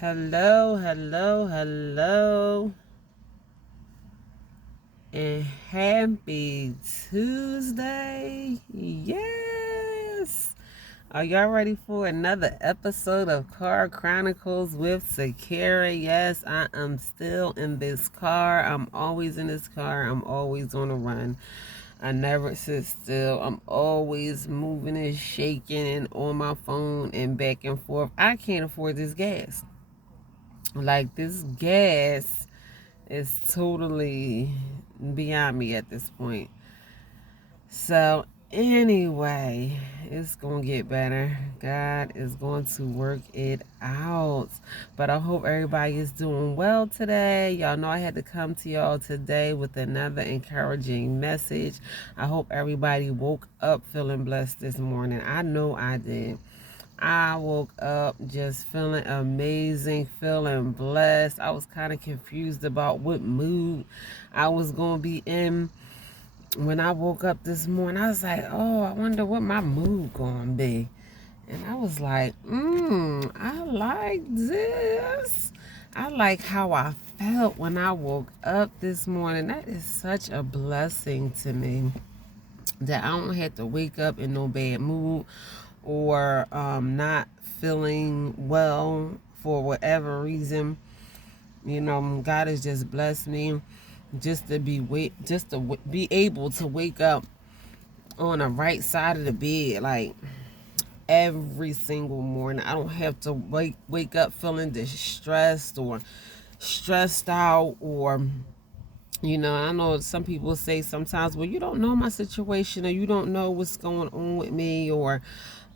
Hello, hello, hello, and happy Tuesday. Yes. Are y'all ready for another episode of Car Chronicles with Sakara? Yes, I am still in this car. I'm always in this car. I'm always on a run. I never sit still. I'm always moving and shaking and on my phone and back and forth. I can't afford this gas. Like, this gas is totally beyond me at this point. So, anyway, it's going to get better. God is going to work it out. But I hope everybody is doing well today. Y'all know I had to come to y'all today with another encouraging message. I hope everybody woke up feeling blessed this morning. I know I did. I woke up just feeling amazing, feeling blessed. I was kind of confused about what mood I was going to be in. When I woke up this morning, I was like, oh, I wonder what my mood going to be. And I was like, I like this. I like how I felt when I woke up this morning. That is such a blessing to me that I don't have to wake up in no bad mood or not feeling well for whatever reason. You know, God has just blessed me just to be able to wake up on the right side of the bed, like every single morning. I don't have to wake up feeling distressed or stressed out, or I know some people say sometimes, well, you don't know my situation, or you don't know what's going on with me, or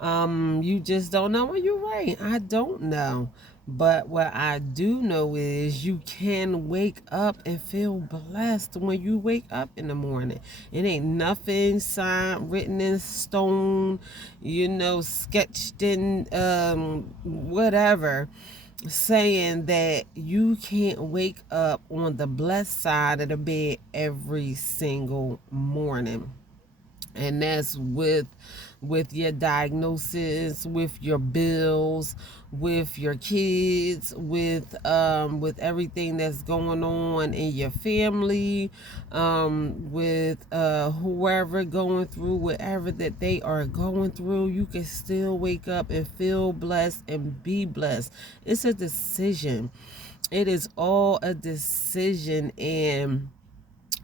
you just don't know. Well, you're right. I don't know. But what I do know is you can wake up and feel blessed when you wake up in the morning. It ain't nothing signed, written in stone, sketched in whatever, saying that you can't wake up on the blessed side of the bed every single morning. And that's with your diagnosis, with your bills, with your kids, with everything that's going on in your family, with whoever going through whatever that they are going through. You can still wake up and feel blessed and be blessed. It's a decision. It is all a decision. And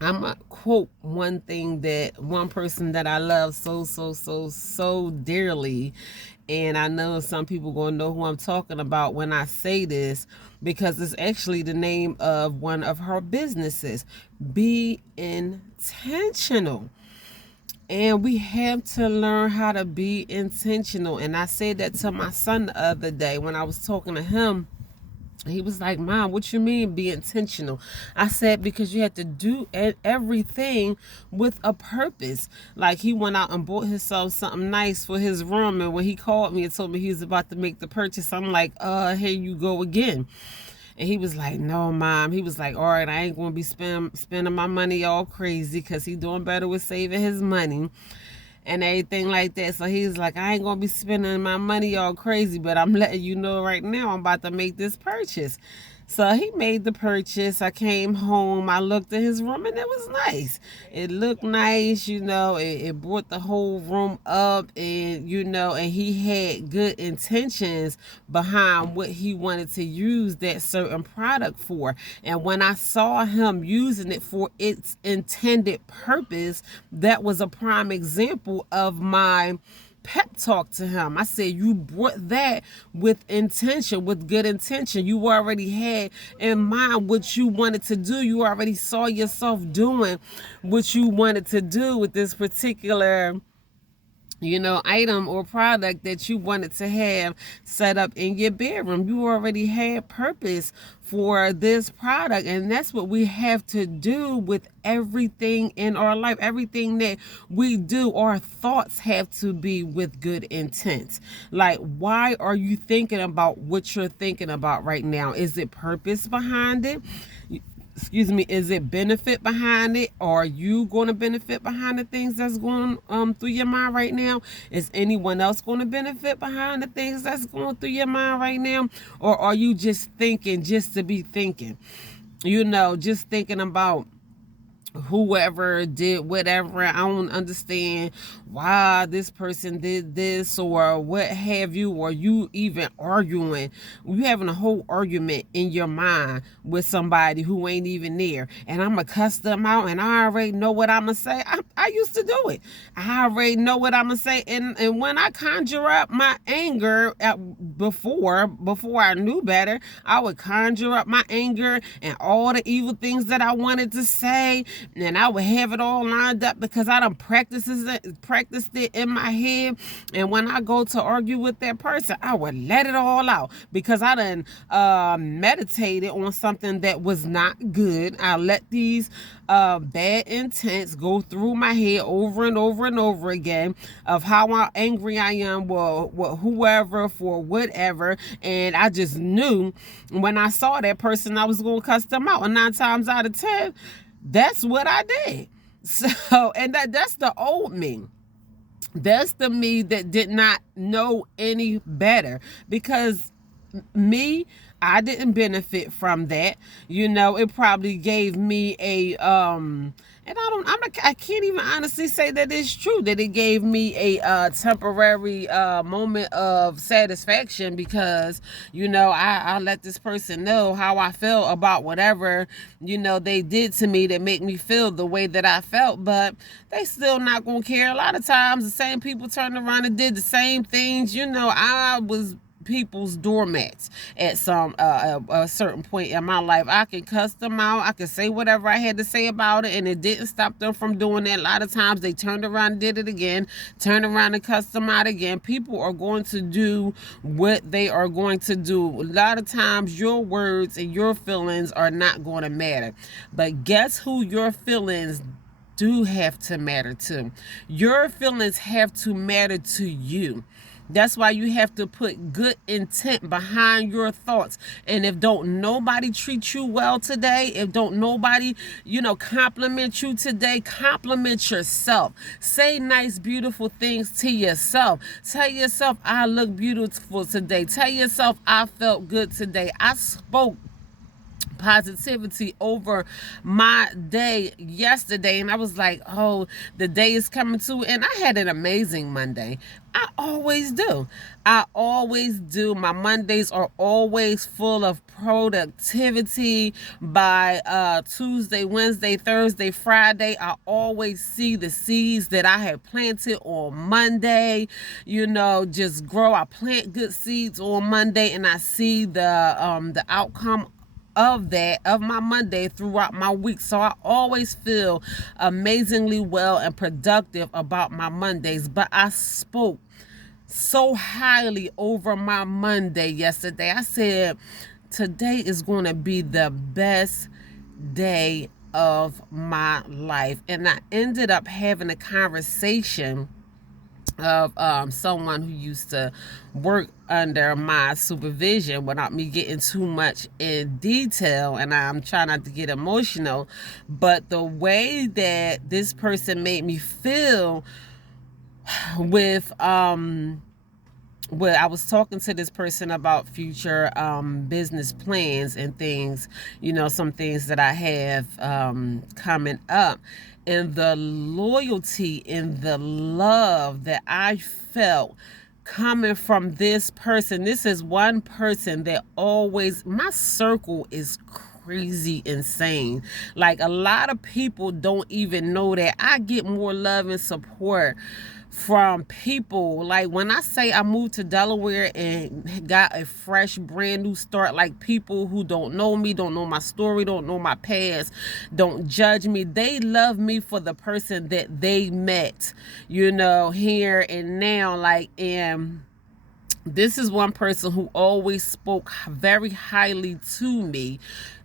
I'm gonna quote one person that I love so dearly, and I know some people gonna know who I'm talking about when I say this, because it's actually the name of one of her businesses. Be intentional. And we have to learn how to be intentional. And I said that to my son the other day when I was talking to him. He was like, Mom, what you mean be intentional? I said, because you have to do everything with a purpose. Like, he went out and bought himself something nice for his room. And when he called me and told me he was about to make the purchase, I'm like, here you go again. And he was like, no, Mom. He was like, all right, I ain't going to be spending my money all crazy, because he doing better with saving his money and everything like that. So he's like, I ain't gonna be spending my money all crazy, but I'm letting you know right now I'm about to make this purchase. So he made the purchase. I came home, I looked at his room, and it was nice. It looked nice, it brought the whole room up, and he had good intentions behind what he wanted to use that certain product for. And when I saw him using it for its intended purpose, that was a prime example of my pep talk to him. I said, you brought that with intention, with good intention. You already had in mind what you wanted to do. You already saw yourself doing what you wanted to do with this particular item or product that you wanted to have set up in your bedroom. You already had purpose for this product, and that's what we have to do with everything in our life. Everything that we do, our thoughts have to be with good intent. Like, why are you thinking about what you're thinking about right now? Is it purpose behind it? excuse me, is it benefit behind it? Are you going to benefit behind the things that's going through your mind right now? Is anyone else going to benefit behind the things that's going through your mind right now? Or are you just thinking just to be thinking? Just thinking about whoever did whatever. I don't understand why this person did this or what have you, or you even arguing. You having a whole argument in your mind with somebody who ain't even there, and I'm gonna cuss them out, and I already know what I'm gonna say. I used to do it. I already know what I'm gonna say, and when I conjure up my anger before I knew better, I would conjure up my anger and all the evil things that I wanted to say, and I would have it all lined up because I done practiced it in my head. And when I go to argue with that person, I would let it all out because I done meditated on something that was not good. I let these bad intents go through my head over and over and over again of how angry I am with whoever for whatever. And I just knew when I saw that person, I was going to cuss them out. And 9 times out of 10, that's what I did. So, and that's the old me. That's the me that did not know any better, because I didn't benefit from that. It probably gave me a and I can't even honestly say that it's true that it gave me a temporary moment of satisfaction, because I let this person know how I felt about whatever they did to me that make me feel the way that I felt, but they still not gonna care. A lot of times the same people turned around and did the same things. I was people's doormats at a certain point in my life. I can cuss them out, I can say whatever I had to say about it, and it didn't stop them from doing that. A lot of times they turned around and did it again, turned around and cussed them out again. People are going to do what they are going to do. A lot of times your words and your feelings are not going to matter, but guess who your feelings do have to matter to? Your feelings have to matter to you. That's why you have to put good intent behind your thoughts. And if don't nobody treat you well today, if don't nobody, compliment you today, compliment yourself. Say nice, beautiful things to yourself. Tell yourself, I look beautiful today. Tell yourself, I felt good today. I spoke positivity over my day yesterday, and I was like, oh, the day is coming to, and I had an amazing Monday. I always do. My Mondays are always full of productivity. By Tuesday, Wednesday, Thursday, Friday, I always see the seeds that I had planted on Monday, just grow. I plant good seeds on Monday, and I see the outcome of my Monday throughout my week. So I always feel amazingly well and productive about my Mondays. But I spoke so highly over my Monday yesterday. I said, today is going to be the best day of my life. And I ended up having a conversation of someone who used to work under my supervision, without me getting too much in detail, and I'm trying not to get emotional, but the way that this person made me feel with I was talking to this person about future business plans and things, some things that I have coming up, and the loyalty and the love that I felt coming from this person. This is one person that always, my circle is crazy insane. Like, a lot of people don't even know that I get more love and support from people. Like, when I say I moved to Delaware and got a fresh brand new start, like, people who don't know me, don't know my story, don't know my past, don't judge me, they love me for the person that they met, here and now. Like, and this is one person who always spoke very highly to me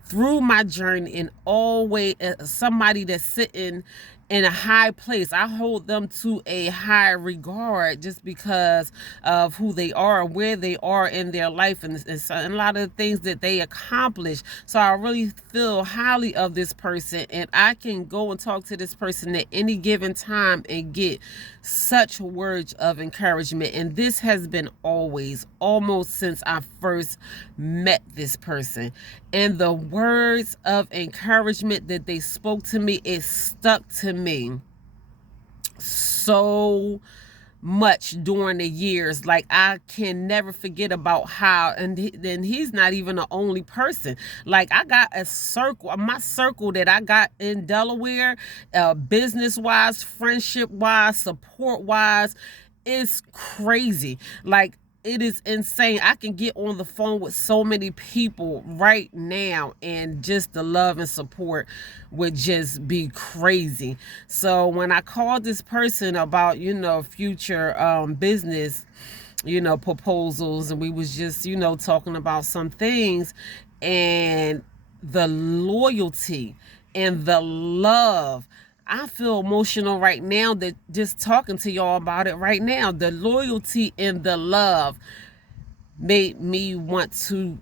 through my journey, and always somebody that's sitting in a high place. I hold them to a high regard just because of who they are, where they are in their life, and a lot of the things that they accomplish. So I really feel highly of this person, and I can go and talk to this person at any given time and get such words of encouragement. And this has been always, almost since I first met this person. And the words of encouragement that they spoke to me, it stuck to me so much during the years. Like, I can never forget about how, and then he's not even the only person. Like, I got a circle, my circle that I got in Delaware, business wise, friendship wise, support wise, is crazy. Like, it is insane. I can get on the phone with so many people right now, and just the love and support would just be crazy. So when I called this person about, future business, proposals, and we was just, talking about some things, and the loyalty and the love, I feel emotional right now that just talking to y'all about it right now. The loyalty and the love made me want to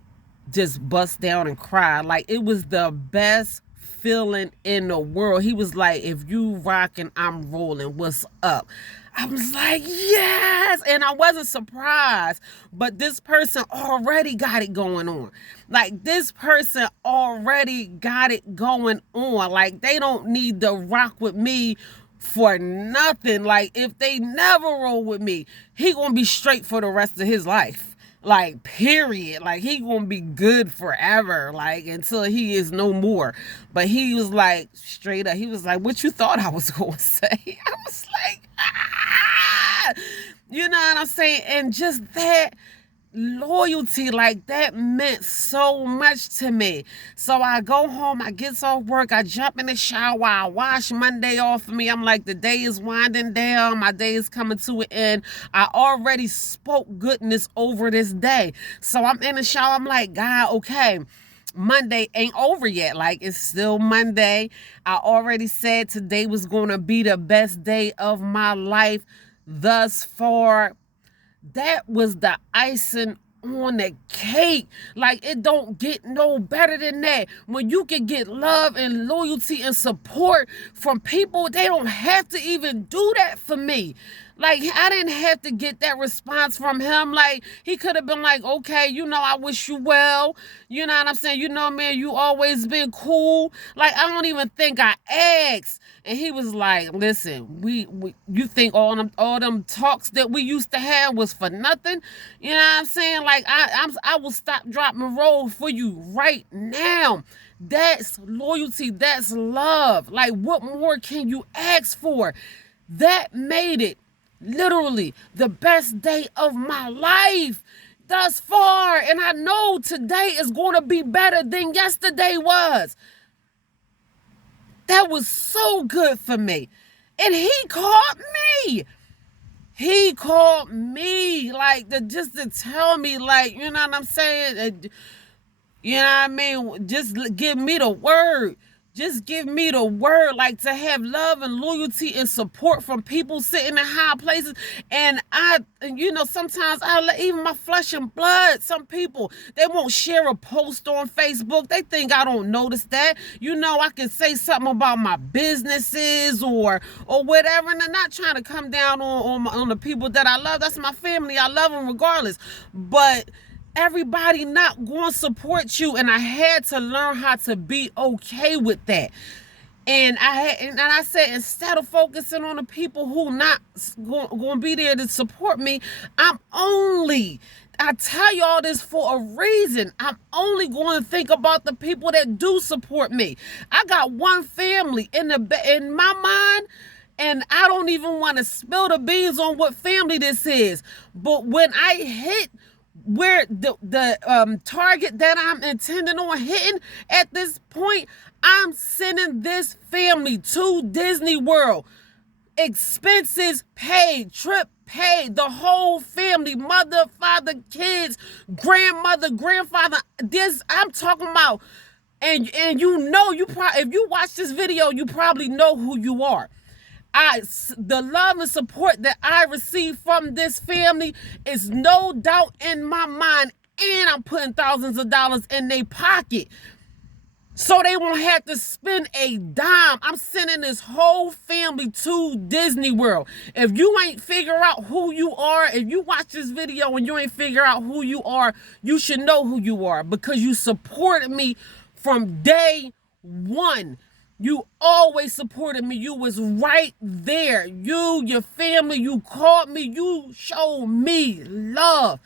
just bust down and cry. Like, it was the best feeling in the world. He was like, if you rocking, I'm rolling. What's up? I was like, yes. And I wasn't surprised, but this person already got it going on. Like, this person already got it going on. Like, they don't need to rock with me for nothing. Like, if they never roll with me, he gonna be straight for the rest of his life. Like, period. Like, he gonna be good forever, like, until he is no more. But he was like, straight up, he was like, what you thought I was gonna say? I was like, you know what I'm saying? And just that loyalty, like, that meant so much to me. So I go home, I get off work, I jump in the shower, I wash Monday off for me. I'm like, the day is winding down, my day is coming to an end. I already spoke goodness over this day. So I'm in the shower, I'm like, God, okay, Monday ain't over yet. Like, it's still Monday. I already said today was going to be the best day of my life thus far. That was the icing on the cake. Like, it don't get no better than that. When you can get love and loyalty and support from people, they don't have to even do that for me. Like, I didn't have to get that response from him. Like, he could have been like, okay, I wish you well. You know what I'm saying? Man, you always been cool. Like, I don't even think I asked. And he was like, listen, we you think all them talks that we used to have was for nothing? You know what I'm saying? Like, I will stop, drop, and roll for you right now. That's loyalty. That's love. Like, what more can you ask for? That made it literally the best day of my life thus far. And I know today is going to be better than yesterday was. That was so good for me. And he called me. He called me, like, just to tell me, like, you know what I'm saying? You know what I mean? Just give me the word. Just give me the word, like, to have love and loyalty and support from people sitting in high places. And sometimes I let even my flesh and blood, some people, they won't share a post on Facebook. They think I don't notice that. I can say something about my businesses or whatever, and I'm not trying to come down on the people that I love. That's my family. I love them regardless. But everybody not going to support you, and I had to learn how to be okay with that. And I said, instead of focusing on the people who not going to be there to support me, I tell y'all this for a reason. I'm only going to think about the people that do support me. I got one family in my mind, and I don't even want to spill the beans on what family this is. But when I hit where the target that I'm intending on hitting at this point, I'm sending this family to Disney World. Expenses paid, trip paid, the whole family, mother, father, kids, grandmother, grandfather. I'm talking about And you know, if you watch this video, you probably know who you are. The love and support that I receive from this family is no doubt in my mind, and I'm putting thousands of dollars in their pocket so they won't have to spend a dime. I'm sending this whole family to Disney World. If you ain't figure out who you are, if you watch this video and you ain't figure out who you are, you should know who you are, because you supported me from day one. You always supported me. You was right there. You, your family, you called me. You showed me love.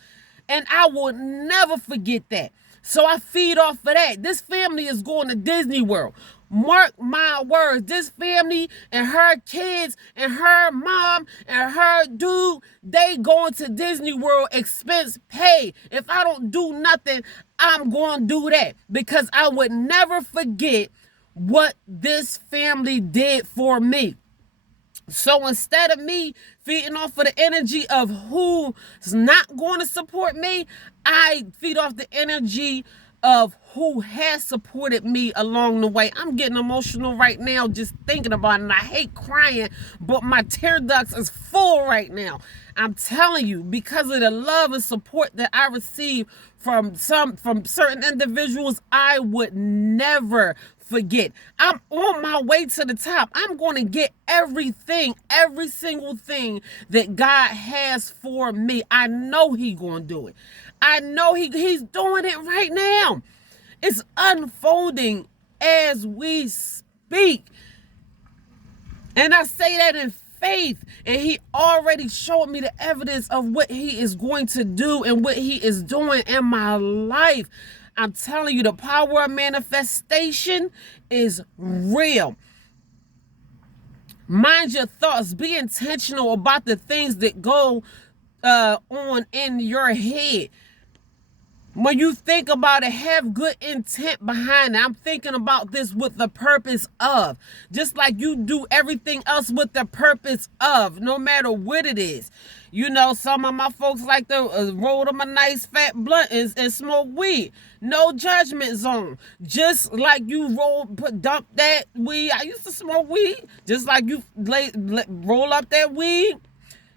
And I will never forget that. So I feed off of that. This family is going to Disney World. Mark my words. This family and her kids and her mom and her dude, they going to Disney World, expense paid. If I don't do nothing, I'm going to do that, because I would never forget what this family did for me. So instead of me feeding off of the energy of who's not going to support me, I feed off the energy of who has supported me along the way. I'm getting emotional right now just thinking about it, and I hate crying, but my tear ducts is full right now. I'm telling you, because of the love and support that I receive from certain individuals, I would never forget. I'm on my way to the top. I'm going to get everything, every single thing that God has for me. I know He's going to do it. I know He's doing it right now. It's unfolding as we speak. And I say that in faith. And He already showed me the evidence of what He is going to do and what He is doing in my life. I'm telling you, the power of manifestation is real. Mind your thoughts. Be intentional about the things that go on in your head. When you think about it, have good intent behind it. I'm thinking about this with the purpose of. Just like you do everything else with the purpose of, no matter what it is. You know, some of my folks like to roll them a nice fat blunt and smoke weed. No judgment zone. Just like you dump that weed. I used to smoke weed. Just like you roll up that weed.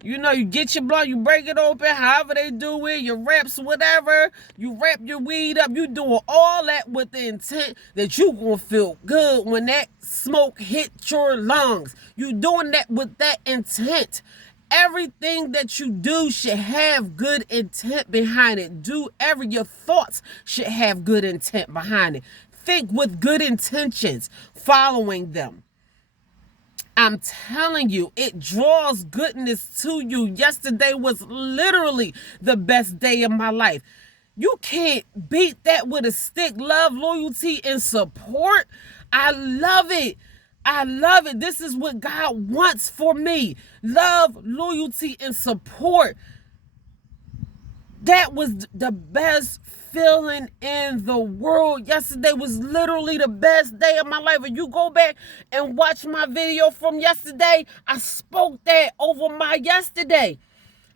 You know, you get your blunt, you break it open, however they do it, your reps, whatever. You wrap your weed up. You doing all that with the intent that you gonna feel good when that smoke hit your lungs. You doing that with that intent. Everything that you do should have good intent behind it. Your thoughts should have good intent behind it. Think with good intentions, following them. I'm telling you, it draws goodness to you. Yesterday was literally the best day of my life. You can't beat that with a stick. Love, loyalty, and support. I love it. I love it. This is what God wants for me. Love, loyalty, and support. That was the best feeling in the world. Yesterday was literally the best day of my life. If you go back and watch my video from yesterday, I spoke that over my yesterday.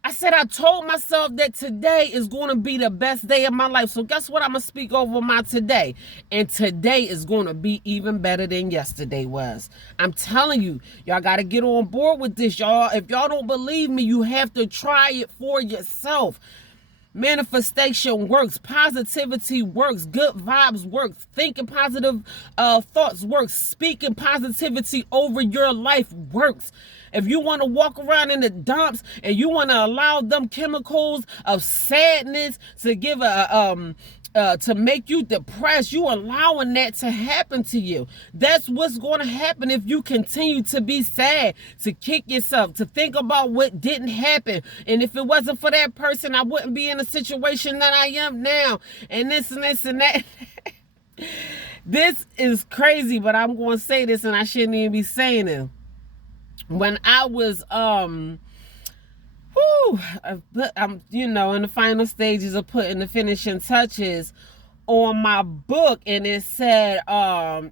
I said I told myself that today is going to be the best day of my life. So guess what? I'm going to speak over my today. And today is going to be even better than yesterday was. I'm telling you, y'all got to get on board with this, y'all. If y'all don't believe me, you have to try it for yourself. Manifestation works. Positivity works. Good vibes works. Thinking positive thoughts works. Speaking positivity over your life works. If you want to walk around in the dumps and you want to allow them chemicals of sadness to give to make you depressed, you allowing that to happen to you. That's what's going to happen if you continue to be sad, to kick yourself, to think about what didn't happen. And if it wasn't for that person, I wouldn't be in the situation that I am now. And this and this and that. This is crazy, but I'm going to say this and I shouldn't even be saying it. When I was I'm in the final stages of putting the finishing touches on my book, and it said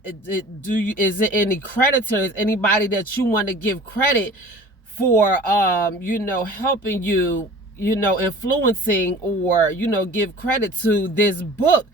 is it any creditors, anybody that you want to give credit for helping you, influencing, or give credit to this book.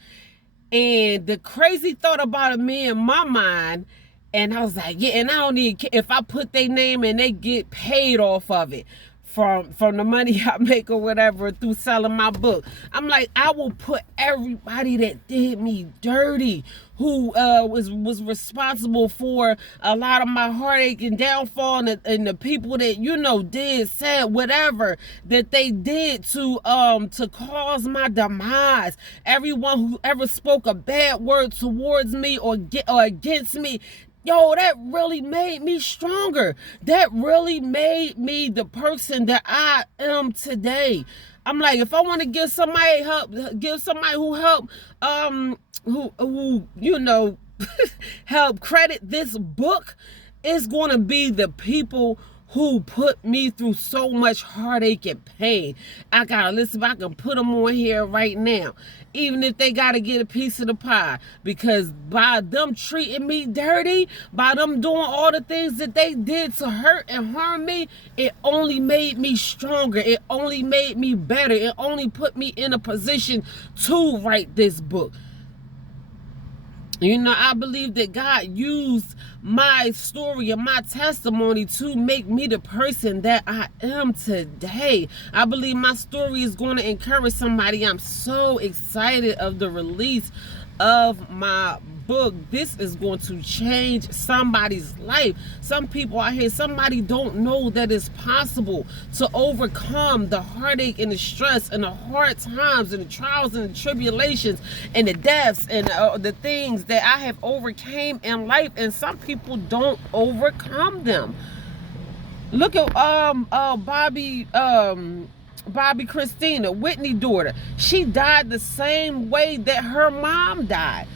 And the crazy thought about it, me in my mind, and I was like, yeah, and I don't need, if I put their name and they get paid off of it from the money I make or whatever through selling my book. I'm like, I will put everybody that did me dirty, who was responsible for a lot of my heartache and downfall, and the people that, you know, did, said, whatever that they did to cause my demise. Everyone who ever spoke a bad word towards me or against me, yo, that really made me stronger. That really made me the person that I am today. I'm like, if I want to give somebody help, give somebody who help, who you know, help credit this book, it's going to be the people who put me through so much heartache and pain. I gotta listen, I can put them on here right now, even if they gotta get a piece of the pie, because by them treating me dirty, by them doing all the things that they did to hurt and harm me, it only made me stronger. It only made me better. It only put me in a position to write this book. You know, I believe that God used my story and my testimony to make me the person that I am today. I believe my story is going to encourage somebody. I'm so excited of the release of my book. This is going to change somebody's life. Some people out here, somebody don't know that it's possible to overcome the heartache and the stress and the hard times and the trials and the tribulations and the deaths and the things that I have overcame in life, and some people don't overcome them. Look at Bobby Christina, Whitney's daughter. She died the same way that her mom died.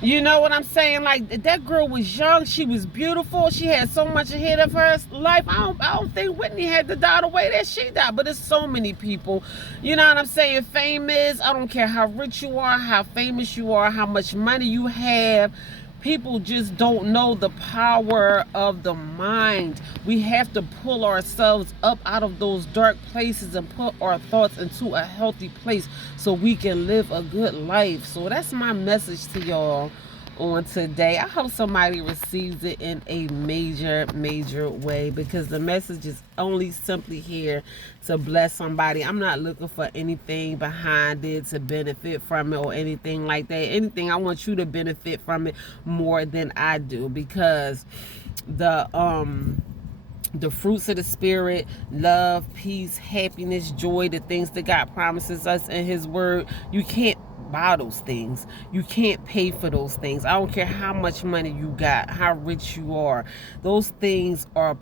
You know what I'm saying? Like, that girl was young. She was beautiful. She had so much ahead of her life. I don't think Whitney had to die the way that she died. But it's so many people. You know what I'm saying? Famous. I don't care how rich you are, how famous you are, how much money you have. People just don't know the power of the mind. We have to pull ourselves up out of those dark places and put our thoughts into a healthy place so we can live a good life. So that's my message to y'all on today. I hope somebody receives it in a major way, because the message is only simply here to bless somebody. I'm not looking for anything behind it to benefit from it or anything like that. Anything, I want you to benefit from it more than I do, because the fruits of the spirit, love, peace, happiness, joy, the things that God promises us in his word, you can't buy those things. You can't pay for those things. I don't care how much money you got, how rich you are. Those things are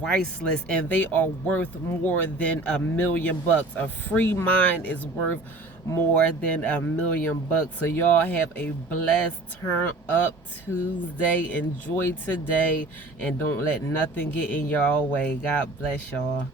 priceless, and they are worth more than $1,000,000. A free mind is worth more than $1,000,000. So y'all have a blessed Turn Up Tuesday. Enjoy today, and don't let nothing get in your way. God bless y'all.